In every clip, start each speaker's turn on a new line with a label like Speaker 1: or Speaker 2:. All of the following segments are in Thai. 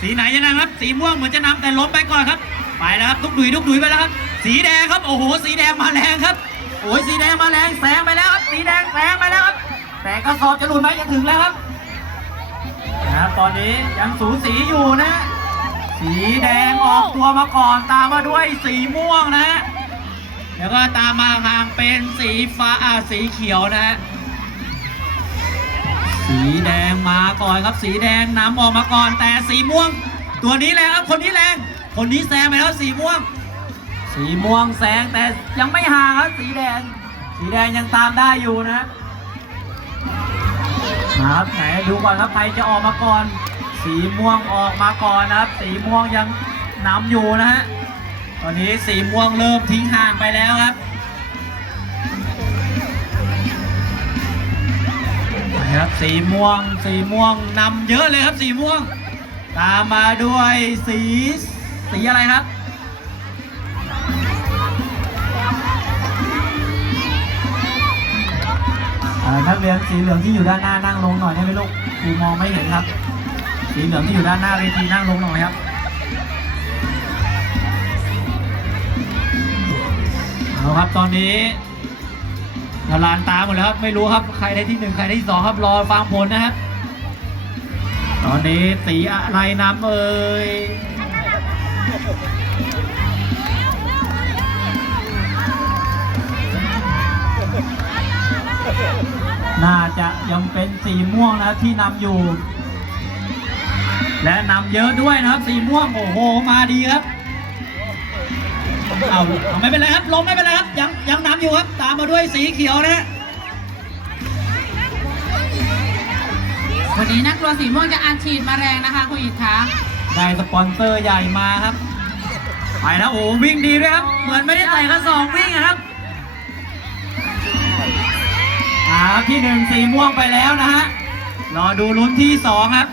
Speaker 1: สีไหนจะนำครับ สีม่วงเหมือนจะนำแต่ล้มไปก่อนครับ ไปแล้วครับทุกดุยทุกดุยไปแล้วครับ สีแดงครับ โอ้โห สีแดงมาแรงครับ โอ้ยสีแดงมาแรงแซงไปแล้วครับ สีแดงแซงไปแล้วครับ แต่กระสอบจะหลุดไหมจะถึงแล้วครับนะครับตอนนี้ยังสูสีอยู่นะ สีแดงออกตัวมาก่อนตามมาด้วยสีม่วงนะแล้วก็ตามมาห่างเป็นสีฟ้าอ่าสีเขียวนะ สีแดงมาก่อนครับสีแดงนำออกมาก่อน แต่สีม่วง ตัวนี้แรงครับคนนี้แรง คนนี้แซงไปแล้วสีม่วง สีม่วงแซงแต่ยังไม่ห่างครับสีแดง สีแดงยังตามได้อยู่นะนะครับไหนดูก่อนครับใครจะออกมาก่อน สีม่วงออกมาก่อนนะครับ สีม่วงยังนำอยู่นะฮะตอนนี้สีม่วงเริ่มทิ้งห่างไปแล้วครับ สีม่วง สีม่วงนำเยอะเลยครับสีม่วง ตามมาด้วยสีสีอะไรครับอ่านักเรียนสีเหลืองที่อยู่ด้านหน้านั่งลงหน่อยได้ไหมลูกครูมองไม่เห็นครับ สีเหลืองที่อยู่ด้านหน้าเวทีนั่งลงหน่อยครับเอาครับตอนนี้ ละลานตาหมดแล้วครับ ไม่รู้ครับ ใครได้ที่หนึ่งใครได้ที่สองครับ รอฟังผลนะครับ ตอนนี้สีอะไรนำเอ่ยน่าจะยังเป็นสีม่วงนะครับที่นำอยู่ และนำเยอะด้วยนะครับ สีม่วง โอ้โห มาดีครับ เอาเอาไม่เป็นไรครับลงไม่เป็นไรครับยังยังนำอยู่ครับ ตามมาด้วยสีเขียวนะฮะ
Speaker 2: วันนี้นักกลัวสีม่วงจะอัดฉีดมาแรงนะคะคุณอิทคะ
Speaker 1: ได้สปอนเซอร์ใหญ่มาครับ ไปแล้วโอ้โหวิ่งดีด้วยครับ เหมือนไม่ได้ใส่กระสอบวิ่งอะครับอ่าครับที่หนึ่งสีม่วงไปแล้วนะฮะรอดูลุ้นที่สองครับ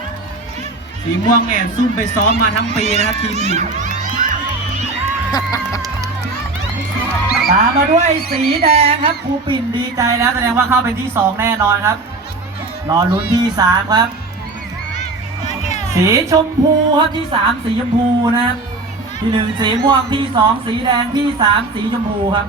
Speaker 1: สีม่วงแอบซุ่มไปซ้อมมาทั้งปีนะครับทีมหญิง ด้วยสีแดงครับครูปิ่นดีใจแล้วแสดงว่าเข้าเป็นที่สองแน่นอนครับ รอลุ้นที่สามครับ สีชมพูครับที่สามสีชมพูนะครับ ที่หนึ่งสีม่วงที่สองสีแดงที่สามสีชมพูครับ